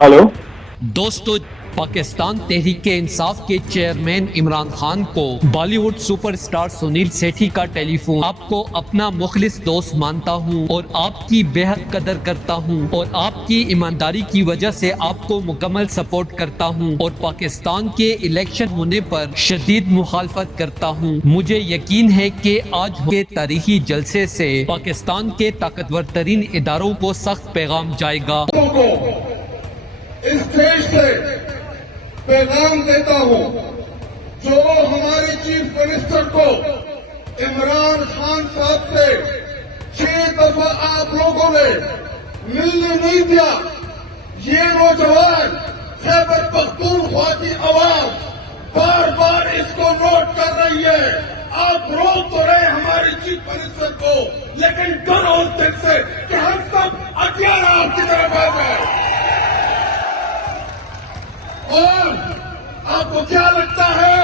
Hello. दोस्तों, पाकिस्तान तहरीक इंसाफ के chairman Imran Khan को बॉलीवुड सुपरस्टार सुनील सेठी का टेलीफोन। आपको अपना मुखलिस दोस्त मानता हूं और आपकी बेहद कदर करता हूं और आपकी ईमानदारी की वजह से आपको मुकम्मल सपोर्ट करता हूं और पाकिस्तान के इलेक्शन होने पर शदीद मुखालफत करता हूं। मुझे यकीन है कि आज के तारीखी जलसे से पाकिस्तान के ताकतवर तरीन इदारों को सख्त पैगाम जाएगा। इस देश से पैगाम देता हूं, जो हमारे चीफ मिनिस्टर को इमरान खान साहब से 6 दफा आप लोगों ने मिलने नहीं दिया। ये नौजवान खैबर पख्तूनख्वा की आवाज बार बार इसको नोट कर रही है। आप रोक तो रहे हमारे चीफ मिनिस्टर को, लेकिन डर उस दिन से कि हम सब अकेला आपकी तरफ आ जाए। और आपको क्या लगता है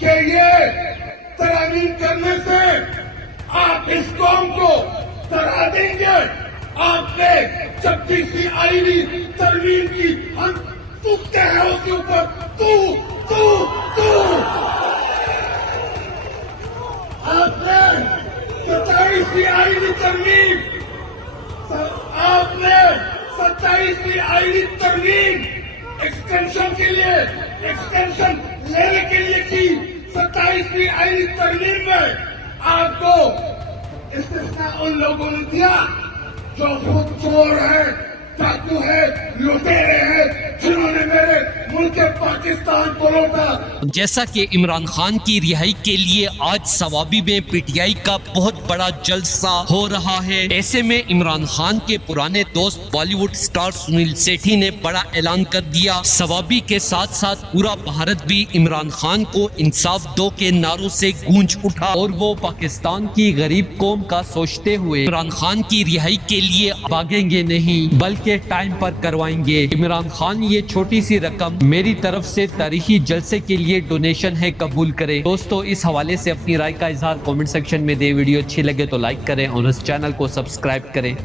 कि ये तरामीम करने से आप इस कौम को डरा देंगे? आपने 26वीं आईनी तरमीम की हम टूटते हैं उसके ऊपर तू आपने 27वीं आईनी तरमीम आपने 27वीं आईनी तरमीम एक्सटेंशन लेने के लिए की। 27वीं आईनी तरमीम में आपको इस्तिस्ना उन लोगों ने दिया जो खुद चोर है, डाकू है, लुटेरे हैं, जिन्होंने मेरे मुल्क पाकिस्तान को लूटा। जैसा कि इमरान खान की रिहाई के लिए आज सवाबी में पीटीआई का बहुत बड़ा जलसा हो रहा है, ऐसे में इमरान खान के पुराने दोस्त बॉलीवुड स्टार सुनील सेठी ने बड़ा ऐलान कर दिया। सवाबी के साथ साथ पूरा भारत भी इमरान खान को इंसाफ दो के नारों से गूंज उठा और वो पाकिस्तान की गरीब कौम का सोचते हुए इमरान खान की रिहाई के लिए भागेंगे नहीं बल्कि टाइम पर करवाएंगे। इमरान खान, ये छोटी सी रकम मेरी तरफ से तारीखी जलसे के लिए डोनेशन है, कबूल करें। दोस्तों, इस हवाले से अपनी राय का इजहार कमेंट सेक्शन में दे। वीडियो अच्छी लगे तो लाइक करें और इस चैनल को सब्सक्राइब करें।